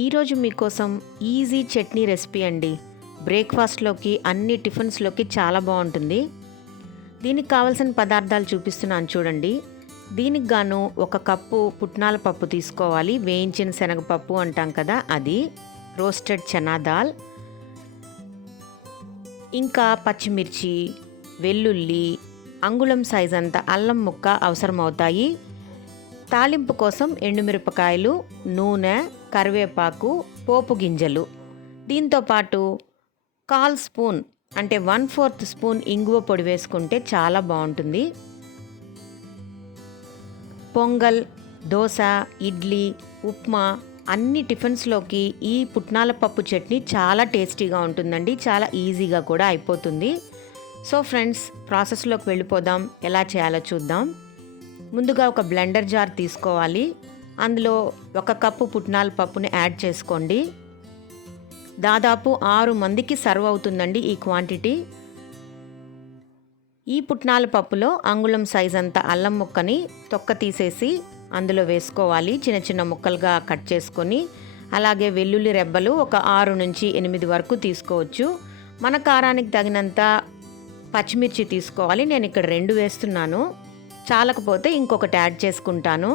ఈరోజు మీకోసం easy chutney recipe అండి. బ్రేక్ఫాస్ట్లోకి అన్ని టిఫిన్స్లోకి చాలా బాగుంటుంది. దీనికి కావాల్సిన పదార్థాలు చూపిస్తున్నాను చూడండి. దీనికి గాను 1 కప్పు పుట్నాల పప్పు తీసుకోవాలి. వేయించిన శనగపప్పు అంటాం కదా, అది. రోస్టెడ్ చనా దాల్, ఇంకా పచ్చిమిర్చి, వెల్లుల్లి, అంగుళం సైజ్ అంత అల్లం ముక్క అవసరమవుతాయి. తాలింపు కోసం ఎండుమిరపకాయలు, నూనె, కరివేపాకు, పోపు గింజలు. దీంతోపాటు 1/4 స్పూన్ అంటే 1/4 స్పూన్ ఇంగువ పొడి వేసుకుంటే చాలా బాగుంటుంది. పొంగల్, దోశ, ఇడ్లీ, ఉప్మా అన్ని టిఫిన్స్లోకి ఈ పుట్నాల పప్పు చట్నీ చాలా టేస్టీగా ఉంటుందండి. చాలా ఈజీగా కూడా అయిపోతుంది. సో ఫ్రెండ్స్, ప్రాసెస్లోకి వెళ్ళిపోదాం. ఎలా చేయాలో చూద్దాం. ముందుగా ఒక బ్లెండర్ జార్ తీసుకోవాలి. అందులో 1 కప్పు పుట్నాల పప్పుని యాడ్ చేసుకోండి. దాదాపు 6 మందికి సర్వ్ అవుతుందండి ఈ క్వాంటిటీ. ఈ పుట్నాల పప్పులో అంగుళం సైజ్ అంత అల్లం ముక్కని తొక్క తీసేసి అందులో వేసుకోవాలి. చిన్న చిన్న ముక్కలుగా కట్ చేసుకొని, అలాగే వెల్లుల్లి రెబ్బలు ఒక 6 నుంచి 8 వరకు తీసుకోవచ్చు. మన కారానికి తగినంత పచ్చిమిర్చి తీసుకోవాలి. నేను ఇక్కడ 2 వేస్తున్నాను. చాలకపోతే ఇంకొకటి యాడ్ చేసుకుంటాను.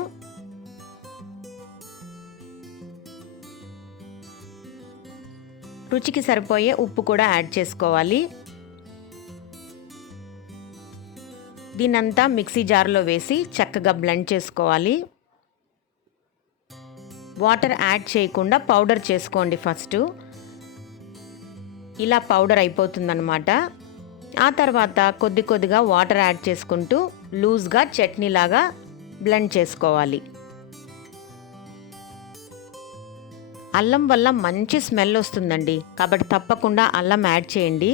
రుచికి సరిపోయే ఉప్పు కూడా యాడ్ చేసుకోవాలి. దీనంతా మిక్సీ జార్లో వేసి చక్కగా బ్లెండ్ చేసుకోవాలి. వాటర్ యాడ్ చేయకుండా పౌడర్ చేసుకోండి ఫస్ట్. ఇలా పౌడర్ అయిపోతుందన్నమాట. ఆ తర్వాత కొద్ది కొద్దిగా వాటర్ యాడ్ చేసుకుంటూ లూజ్గా చట్నీలాగా బ్లెండ్ చేసుకోవాలి. అల్లం వల్ల మంచి స్మెల్ వస్తుందండి, కాబట్టి తప్పకుండా అల్లం యాడ్ చేయండి.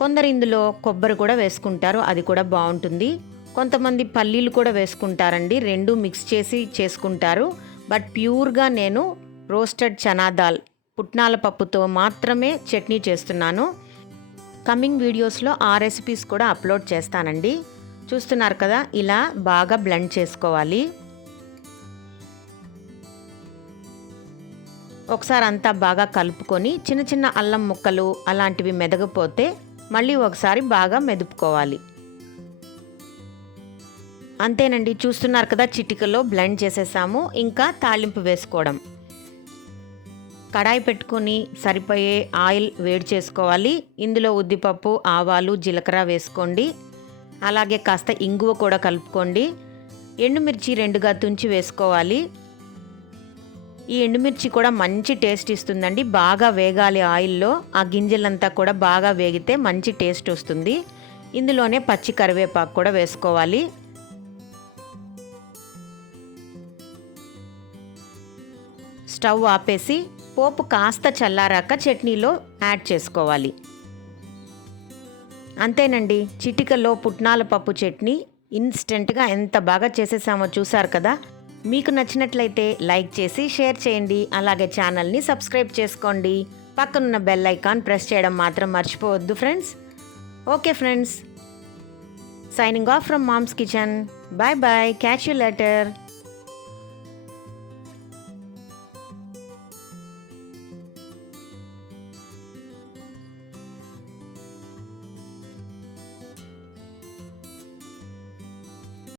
కొందరు ఇందులో కొబ్బరి కూడా వేసుకుంటారు, అది కూడా బాగుంటుంది. కొంతమంది పల్లీలు కూడా వేసుకుంటారండి. 2 మిక్స్ చేసి చేసుకుంటారు. బట్ ప్యూర్గా నేను రోస్టెడ్ చనా దాల్ పుట్నాల పప్పుతో మాత్రమే చట్నీ చేస్తున్నాను. కమింగ్ వీడియోస్లో ఆ రెసిపీస్ కూడా అప్లోడ్ చేస్తానండి. చూస్తున్నారు కదా, ఇలా బాగా బ్లెండ్ చేసుకోవాలి. ఒకసారి అంతా బాగా కలుపుకొని చిన్న చిన్న అల్లం ముక్కలు అలాంటివి మెదగపోతే మళ్ళీ ఒకసారి బాగా మెదుపుకోవాలి. అంతేనండి, చూస్తున్నారు కదా, చిటికలో బ్లెండ్ చేసేసాము. ఇంకా తాళింపు వేసుకోవడం. కడాయి పెట్టుకొని సరిపోయే ఆయిల్ వేడి చేసుకోవాలి. ఇందులో ఉద్దిపప్పు, ఆవాలు, జీలకర్ర వేసుకోండి. అలాగే కాస్త ఇంగువ కూడా కలుపుకోండి. ఎండుమిర్చి 2గా తుంచి వేసుకోవాలి. ఈ ఎండుమిర్చి కూడా మంచి టేస్ట్ ఇస్తుందండి. బాగా వేగాలి ఆయిల్లో. ఆ గింజలంతా కూడా బాగా వేగితే మంచి టేస్ట్ వస్తుంది. ఇందులోనే పచ్చి కరివేపాకు కూడా వేసుకోవాలి. స్టవ్ ఆపేసి పోపు కాస్త చల్లారాక చట్నీలో యాడ్ చేసుకోవాలి. అంతేనండి, చిటికలో పుట్నాల పప్పు చట్నీ ఇన్స్టెంట్గా ఎంత బాగా చేసేసామో చూసారు కదా. మీకు నచ్చినట్లయితే లైక్ చేసి షేర్ చేయండి. అలాగే ఛానల్ని సబ్స్క్రైబ్ చేసుకోండి. పక్కనున్న బెల్ ఐకాన్ ప్రెస్ చేయడం మాత్రం మర్చిపోవద్దు friends. Okay friends, signing off from mom's kitchen. Bye bye, catch you later.